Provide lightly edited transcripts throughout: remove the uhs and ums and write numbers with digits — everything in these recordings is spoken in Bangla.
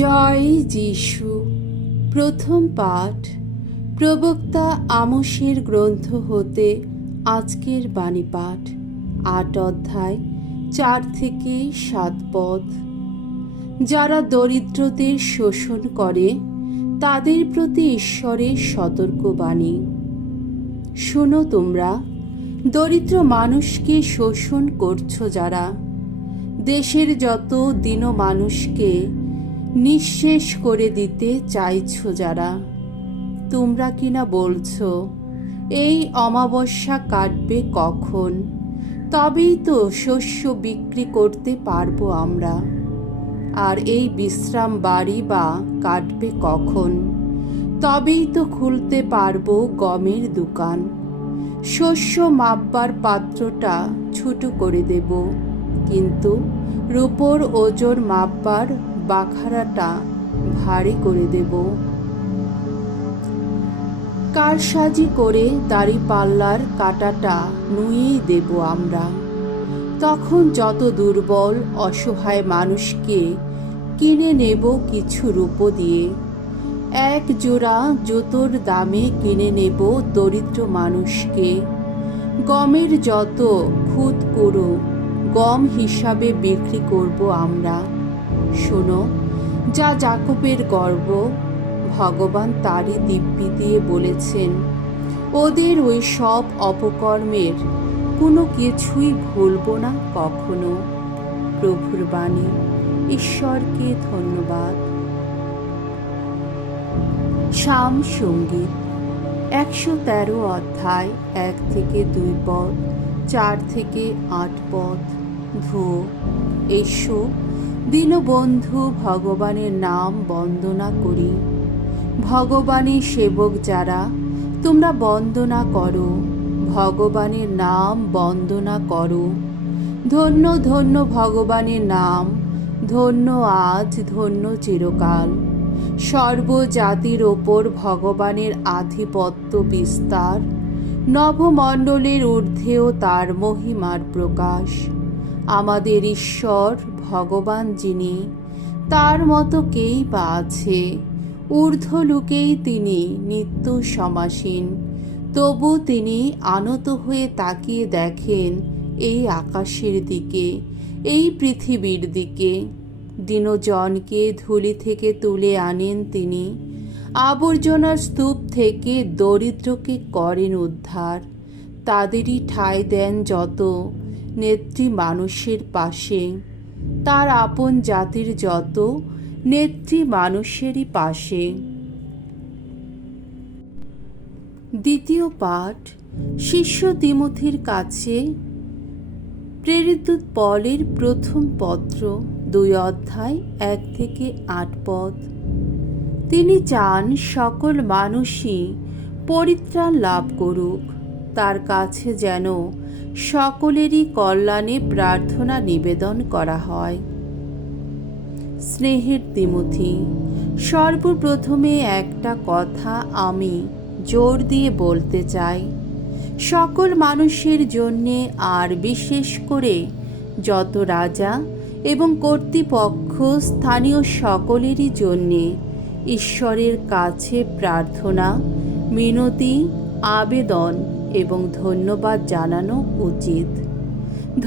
জয় যীশু। প্রথম পাঠ প্রবক্তা আমোসের গ্রন্থ হতে আজকের বাণী পাঠ ৮ অধ্যায় ৪ থেকে ৭ পদ। যারা দরিদ্রদের শোষণ করে তাদের প্রতি ঈশ্বরের সতর্কবাণী। শোনো, তোমরা দরিদ্র মানুষকে শোষণ করছো যারা, দেশের যত দীন মানুষকে নিঃশেষ করে দিতে চাইছো যারা, তোমরা কিনা বলছো এই অমাবস্যা কাটবে কখন, তবেই তো শস্য বিক্রি করতে পারবো আমরা। আর এই বিশ্রাম বাড়ি বা কাটবে কখন, তবেই তো খুলতে পারবো গমের দোকান। শস্য মাপবার পাত্রটা ছোট করে দেব, কিন্তু রূপোর ওজন মাপবার বাখারাটা ভারী করে দেব। কারসাজি করে দাড়িপাল্লার কাঁটাটা নুয়েই দেব আমরা। তখন যত দুর্বল অসহায় মানুষকে কিনে নেব কিছু রূপো দিয়ে। এক জোড়া জুতোর দামে কিনে নেব দরিদ্র মানুষকে। গমের যত খুদকুড়ো গম হিসাবে বিক্রি করব আমরা। শোনো, যা যাকবের গর্ব, ভগবান তারই দিব্যি দিয়ে বলেছেন, ওদের ওই সব অপকর্মের কোনো কিছুই ভুলব না কখনো। প্রভুর বাণী। ঈশ্বরকে ধন্যবাদ। শাম সঙ্গীত ১১৩ অধ্যায় ১ থেকে ২ পদ, ৪ থেকে ৮ পদ। ধো, এসো দীনবন্ধু ভগবানের নাম বন্দনা করি। ভগবানের সেবক যারা, তোমরা বন্দনা করো, ভগবানের নাম বন্দনা করো। ধন্য ধন্য ভগবানের নাম, ধন্য আজ, ধন্য চিরকাল। সর্বজাতির ওপর ভগবানের আধিপত্য বিস্তার, নভমণ্ডলের ঊর্ধ্বেও তার মহিমার প্রকাশ। আমাদের ঈশ্বর ভগবান যিনি, তার মতো কেই বা আছে? ঊর্ধ্বলোকেই তিনি নিত্য সমাসীন, তবু তিনি আনত হয়ে তাকিয়ে দেখেন এই আকাশের দিকে, এই পৃথিবীর দিকে। দীনজনকে ধুলি থেকে তুলে আনেন তিনি, আবর্জনার স্তূপ থেকে দরিদ্রকে করেন উদ্ধার। তাদেরই ঠাঁই দেন যত নেত্রী মানুষের পাশে, তার আপন জাতির যত নেত্রী মানুষেরই পাশে। দ্বিতীয় পাঠ শিষ্য তিমোথীর কাছে প্রেরিত পলের প্রথম পত্র ২ অধ্যায় ১ থেকে ৮ পদ। তিনি চান সকল মানুষই পরিত্রাণ লাভ করুক, তার কাছে যেন সকলেরই কল্যাণে প্রার্থনা নিবেদন করা হয়। স্নেহের তিমোথী, সর্বপ্রথমে একটা কথা আমি জোর দিয়ে বলতে চাই। সকল মানুষের জন্যে, আর বিশেষ করে যত রাজা এবং কর্তৃপক্ষ স্থানীয় সকলেরই জন্যে ঈশ্বরের কাছে প্রার্থনা, মিনতি, আবেদন এবং ধন্যবাদ জানানো উচিত।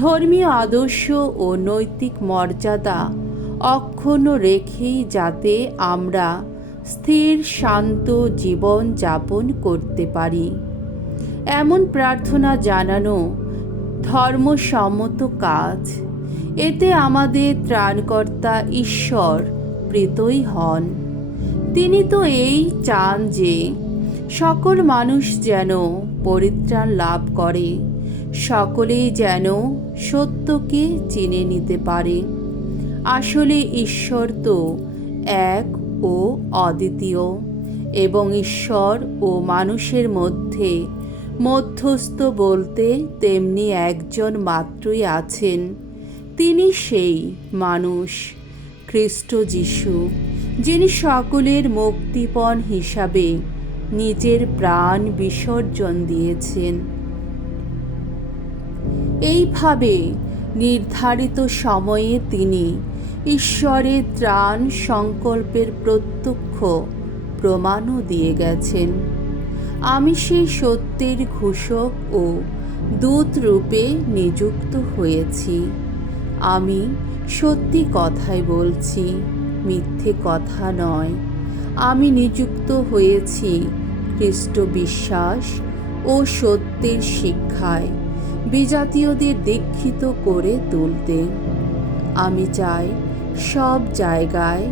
ধর্মীয় আদর্শ ও নৈতিক মর্যাদা অক্ষুণ্ণ রেখেই যাতে আমরা স্থির শান্ত জীবন যাপন করতে পারি, এমন প্রার্থনা জানানো ধর্মসম্মত কাজ। এতে আমাদের ত্রাণকর্তা ঈশ্বর প্রীতই হন। তিনি তো এই চান যে সকল মানুষ যেন পরিত্রাণ লাভ করে, সকলেই যেন সত্যকে চিনে নিতে পারে। আসলে ঈশ্বর তো এক ও অদ্বিতীয়, এবং ঈশ্বর ও মানুষের মধ্যে মধ্যস্থ বলতে তেমনি একজন মাত্রই আছেন। তিনি সেই মানুষ খ্রিস্ট যিশু, যিনি সকলের মুক্তিপণ হিসাবে নিজের প্রাণ বিসর্জন দিয়েছেন। এইভাবে নির্ধারিত সময়ে তিনি ঈশ্বরের ত্রাণ সংকল্পের প্রত্যক্ষ প্রমাণও দিয়ে গেছেন। আমি সেই সত্যের ঘোষক ও দূত রূপে নিযুক্ত হয়েছি। আমি সত্যি কথাই বলছি, মিথ্যে কথা নয়। আমি নিযুক্ত হয়েছি খ্রিস্ট বিশ্বাস ও সত্যের শিক্ষায় বিজাতীয়দের দীক্ষিত করে তুলতে। আমি চাই সব জায়গায়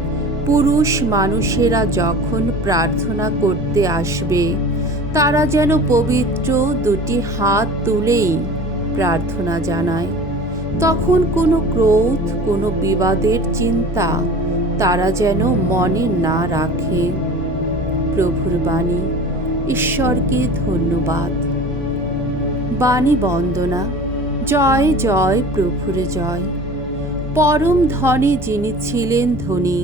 পুরুষ মানুষেরা যখন প্রার্থনা করতে আসবে, তারা যেন পবিত্র দুটি হাত তুলেই প্রার্থনা জানায়। তখন কোনো ক্রোধ, কোনো বিবাদের চিন্তা তারা যেন মনে না রাখে। প্রভুর বাণী। ঈশ্বরকে ধন্যবাদ। বাণী বন্দনা। জয় জয় প্রভুর জয়। পরম ধনে যিনি ছিলেন ধনী,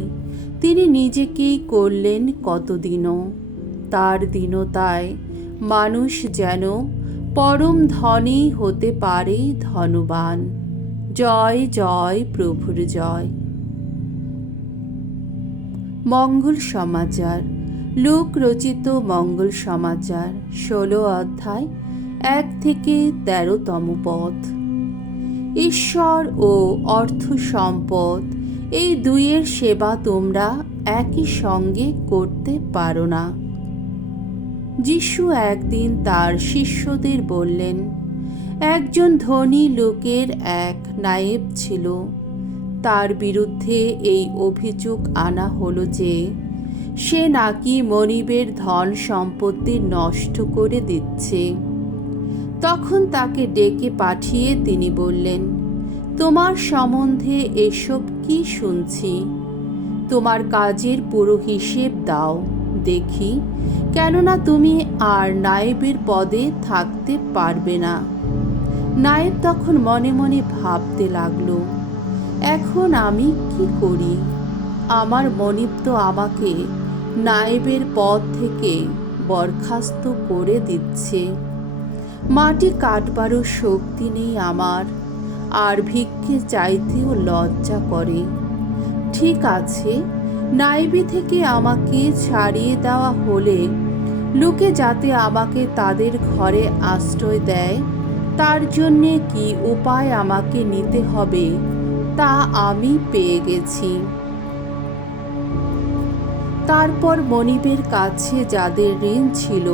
তিনি নিজেকেই করলেন কতদিনও। তার দীনতায় মানুষ যেন পরম ধনী হতে পারে ধনবান। জয় জয় প্রভুর জয়। মঙ্গল সমাচার। লূক রচিত মঙ্গল সমাচার 16 অধ্যায় 1 থেকে 13তম পদ। ঈশ্বর ও অর্থ সম্পদ এই দুইয়ের সেবা তোমরা একই সঙ্গে করতে পারো না। যিশু একদিন তার শিষ্যদের বললেন, একজন ধনী লোকের এক নায়েব ছিল। তার বিরুদ্ধে এই অভিযোগ আনা হলো যে সে নাকি মনিবের ধন সম্পত্তি নষ্ট করে দিচ্ছে। তখন তাকে ডেকে পাঠিয়ে তিনি বললেন, তোমার সম্বন্ধে এসব কি শুনছি? তোমার কাজের পুরো হিসেব দাও দেখি, কেননা তুমি আর নায়েবের পদে থাকতে পারবে না। নায়েব তখন মনে মনে ভাবতে লাগলো, এখন আমি কি করি? আমার মনিব তো আমাকে নায়েবের পদ থেকে বরখাস্ত করে দিচ্ছে। মাটি কাটবারও শক্তি নেই আমার, আর ভিক্ষে চাইতেও লজ্জা করে। ঠিক আছে, নায়েবি থেকে আমাকে ছাড়িয়ে দেওয়া হলে লোকে যাতে আমাকে তাদের ঘরে আশ্রয় দেয়, তার জন্যে কি উপায় আমাকে নিতে হবে তা আমি পেয়ে গেছি। তারপর মনিবের কাছে যাদের ঋণ ছিল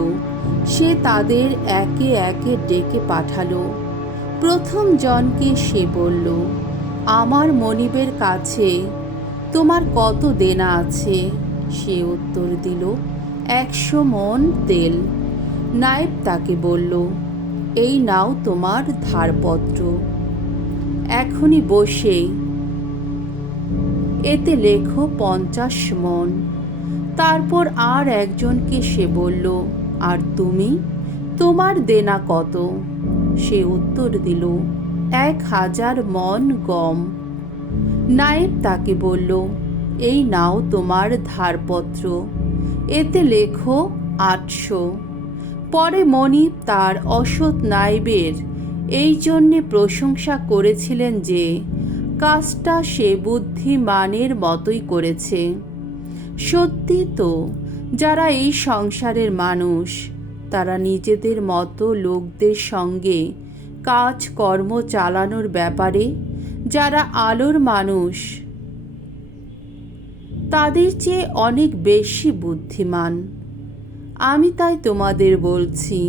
সে তাদের একে একে ডেকে পাঠালো। প্রথম জনকে সে বলল, আমার মনিবের কাছে তোমার কত দেনা আছে? সে উত্তর দিল, 100 মণ তেল। নায়েব তাকে বলল, এই নাও তোমার ধারপত্র, এখনই বসে এতে লেখো 50 মণ। তারপর আর একজনকে সে বলল, আর তুমি, তোমার দেনা কত? সে উত্তর দিল, 1000 মণ গম। নায়েব তাকে বলল, এই নাও তোমার ধারপত্র, এতে লেখো 800। পরে মনিব তার অসৎ নায়েবের এই জন্যে প্রশংসা করেছিলেন যে কাজটা সে বুদ্ধিমানের মতোই করেছে। সত্যি তো, যারা এই সংসারের মানুষ তারা নিজেদের মতো লোকদের সঙ্গে কাজকর্ম চালানোর ব্যাপারে যারা আলোর মানুষ তাদের চেয়ে অনেক বেশি বুদ্ধিমান। আমি তাই তোমাদের বলছি,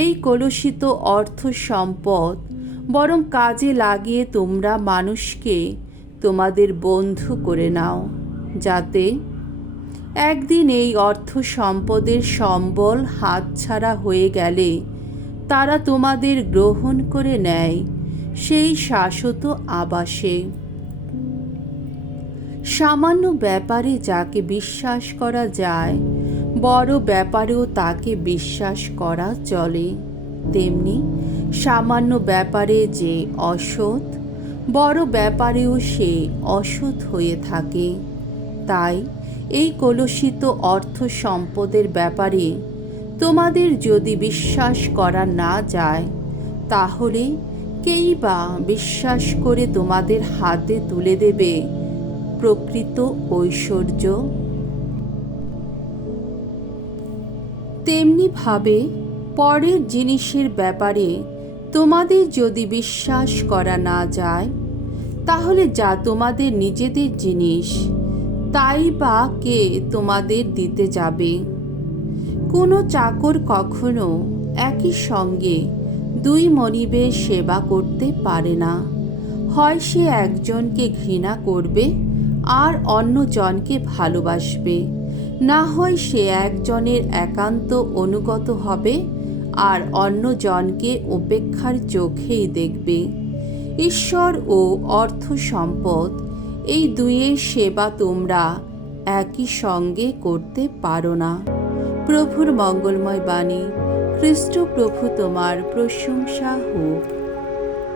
এই কলুষিত অর্থ সম্পদ বরং কাজে লাগিয়ে তোমরা মানুষকে তোমাদের বন্ধু করে নাও, যাতে একদিন এই অর্থ সম্পদের সম্বল হাতছাড়া হয়ে গেলে তারা তোমাদের গ্রহণ করে নেয় সেই শাশ্বত আবাসে। সামান্য ব্যাপারে যাকে বিশ্বাস করা যায়, বড় ব্যাপারেও তাকে বিশ্বাস করা চলে। তেমনি সামান্য ব্যাপারে যে অসৎ, বড় ব্যাপারেও সে অসৎ হয়ে থাকে। তাই এই কলুষিত অর্থ সম্পদের ব্যাপারে তোমাদের যদি বিশ্বাস করা না যায়, তাহলে কেই বা বিশ্বাস করে তোমাদের হাতে তুলে দেবে প্রকৃত ঐশ্বর্য। তেমনিভাবে পরের জিনিসের ব্যাপারে তোমাদের যদি বিশ্বাস করা না যায়, তাহলে যা তোমাদের নিজেদের জিনিস তাই বা কে তোমাদের দিতে যাবে? কোনো চাকর কখনো একই সঙ্গে দুই মনিবের সেবা করতে পারে না। হয় সে একজনকে ঘৃণা করবে আর অন্যজনকে ভালোবাসবে, না হয় সে একজনের একান্ত অনুগত হবে আর অন্যজনকে উপেক্ষার চোখেই দেখবে। ঈশ্বর ও অর্থ সম্পদ এই দুইয়ের সেবা তোমরা একই সঙ্গে করতে পারো না। প্রভুর মঙ্গলময় বাণী। খ্রিস্ট প্রভু তোমার প্রশংসা হোক।